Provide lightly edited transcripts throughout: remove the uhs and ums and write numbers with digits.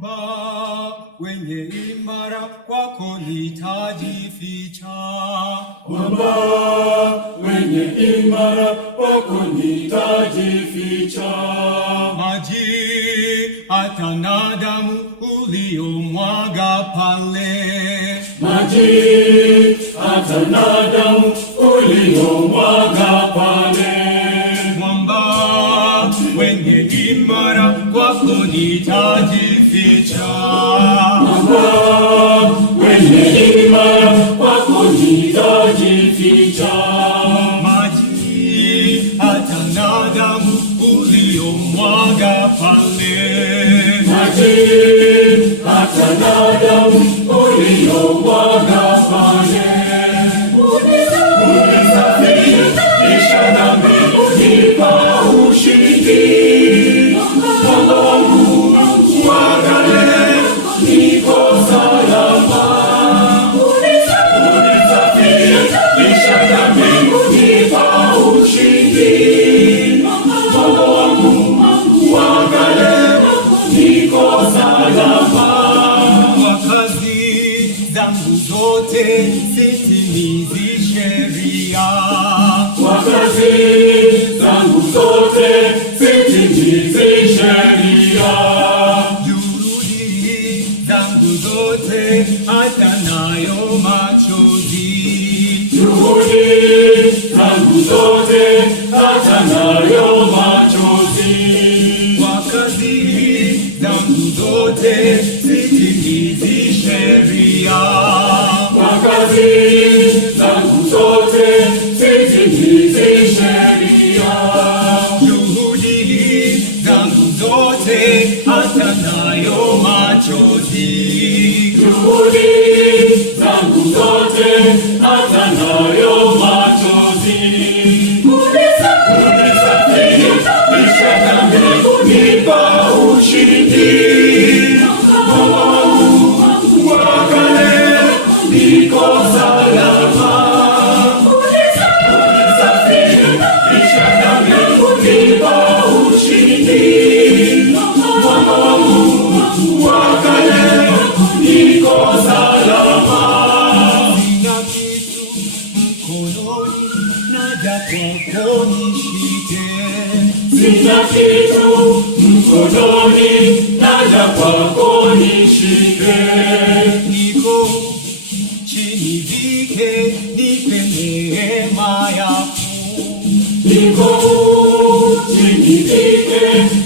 Mwamba wenye imara kwako nitajificha. Mwamba wenye imara kwako nitajificha. Maji hata na damu uliyomwaga pale. Maji hata na damu uliyomwaga pale. Mwamba wenye imara kwako nitajificha. Mwamba wenye imara kwako nitajificha. Maji hata na damu uliyomwaga pale. Maji hata na damu uliyomwaga pale. Unisafisha dhambi, unipa ushindi. Mwamba wangu uangale, niko salama. Unisafisha dhambi, unipa ushindi. Mwamba wangu uangale, niko salama. Kwa kazi zangu zote sitimizi sheria. Kwa kazi zangu zote sitimizi sheria. Juhudi zangu zote hata nayo machozi. Juhudi zangu zote hata nayo machozi. Kwa kazi zangu zote sitimizi sheria. Kwa kazi zangu zote sitimizi sheria. Juhudi zangu zote hata nayo machozi. Juhudi zangu zote hata nayo machozi. Unisafisha dhambi, unipa ushindi. Mwamba wangu uangale, niko salama. Unisafisha dhambi, unipa ushindi. Mwamba wangu uangale, niko salama. Sina kitu mkononi, naja kwako nishike. Sina kitu mkononi, naja kwako nishike. Niko chini vike, nipe neema yako. Niko chini vike,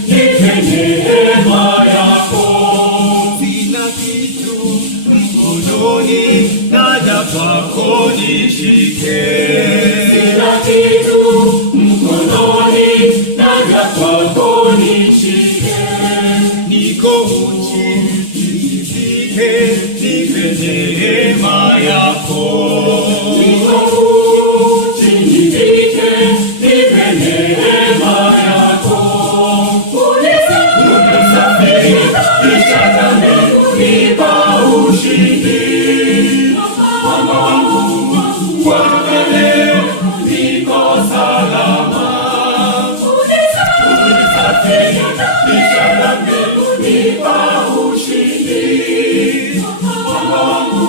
nipe neema yako. Sina kitu mkononi, naja kwako nishike. Sina kitu mkononi, naja kwako nishike. Niko chini vike, nipe neema yako. Niko chini vike, nipe neema yako. Unisafisha dhambi, unipa ushindi. Mwamba wangu uangale, niko salama. Unisafisha dhambi, unipa ushindi. Mwamba wangu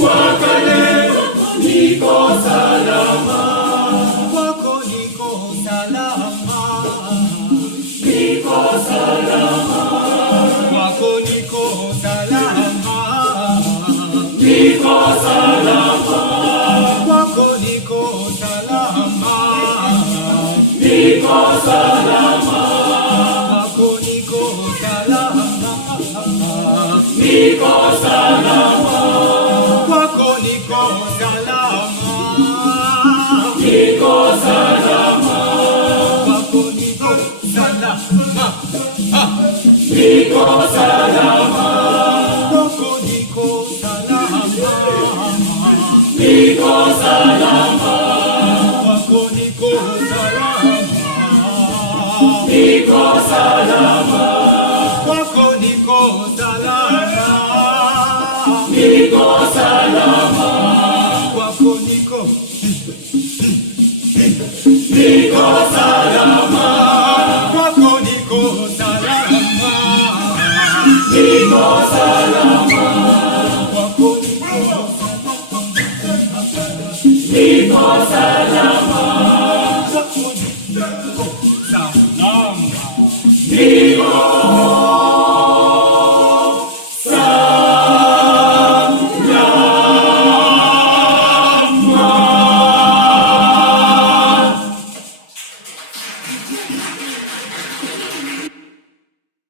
uangale, niko salama. Kwako niko salama. Niko salama. Kwako niko salama. Niko salama. Kwako niko salama. Niko salama. Kwako niko salama. Niko salama. Kwako niko salama. Niko salama. Kwako niko salama. Niko salama. Kwako niko salama. Niko salama. Kwako niko salama. Niko salama. Kwako niko salama. Niko salama. Kwako niko Niko salama. kwako niko salama. niko salama, kwako niko niko salama, kwako niko salama. niko